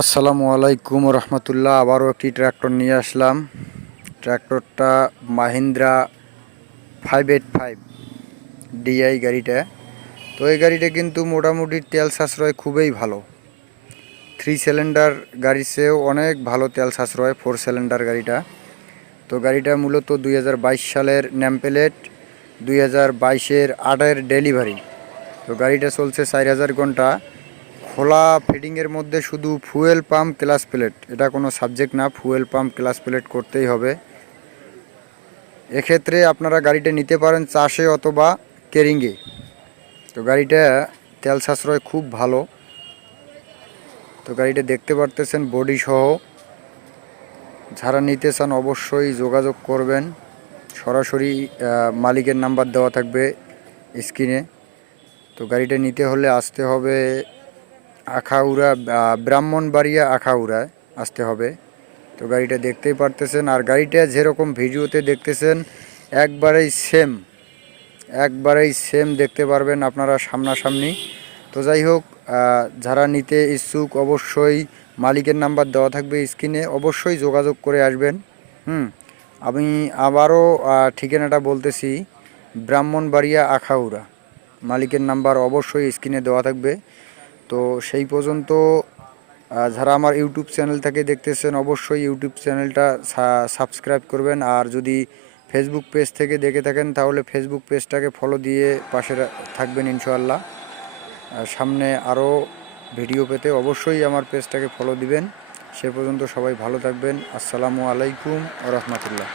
আসসালামু আলাইকুম রহমতুল্লাহ। আবারও একটি ট্র্যাক্টর নিয়ে আসলাম। ট্র্যাক্টরটা মাহিন্দ্রা 585 ডিআই গাড়িটা। তো এই গাড়িটা কিন্তু মোটামুটি তেল সাশ্রয় খুবই ভালো। 3 সিলিন্ডার গাড়ির চেয়েও অনেক ভালো তেল সাশ্রয় 4 সিলিন্ডার গাড়িটা। তো গাড়িটা মূলত 2022 সালের নেম প্লেট, 2022-এর 8-এর ডেলিভারি। তো গাড়িটা চলছে 4000 ঘন্টা। খোলা ফিটিংয়ের মধ্যে শুধু ফুয়েল পাম্প ক্লাচ প্লেট, এটা কোনো সাবজেক্ট না, ফুয়েল পাম্প ক্লাচ প্লেট করতেই হবে। এক্ষেত্রে আপনারা গাড়িটা নিতে পারেন চাষে অথবা কেরিংয়ে। তো গাড়িটা তেল সাশ্রয় খুব ভালো। তো গাড়িটা দেখতে পারতেছেন বডি সহ। যারা নিতে চান অবশ্যই যোগাযোগ করবেন। সরাসরি মালিকের নাম্বার দেওয়া থাকবে স্ক্রিনে। তো গাড়িটা নিতে হলে আসতে হবে আখাউড়া, ব্রাহ্মণবাড়িয়া আখাউড়ায় আসতে হবে। তো গাড়িটা দেখতেই পারতেছেন, আর গাড়িটা যেরকম ভিডিওতে দেখতেছেন একবারেই সেম দেখতে পারবেন আপনারা সামনাসামনি। তো যাই হোক, যারা নিতে ইচ্ছুক অবশ্যই মালিকের নাম্বার দেওয়া থাকবে স্ক্রিনে, অবশ্যই যোগাযোগ করে আসবেন। আমি আবারও ঠিকানাটা বলতেছি, ব্রাহ্মণবাড়িয়া আখাউড়া। মালিকের নাম্বার অবশ্যই স্ক্রিনে দেওয়া থাকবে। তো সেই পর্যন্ত যারা আমার ইউটিউব চ্যানেল থেকে দেখতেছেন অবশ্যই ইউটিউব চ্যানেলটা সাবস্ক্রাইব করবেন। আর যদি ফেসবুক পেজ থেকে দেখে থাকেন তাহলে ফেসবুক পেজটাকে ফলো দিয়ে পাশে থাকবেন ইনশাআল্লাহ। সামনে আরও ভিডিও পেতে অবশ্যই আমার পেজটাকে ফলো দিবেন। সে পর্যন্ত সবাই ভালো থাকবেন। আসসালামু আলাইকুম ওয়া রাহমাতুল্লাহ।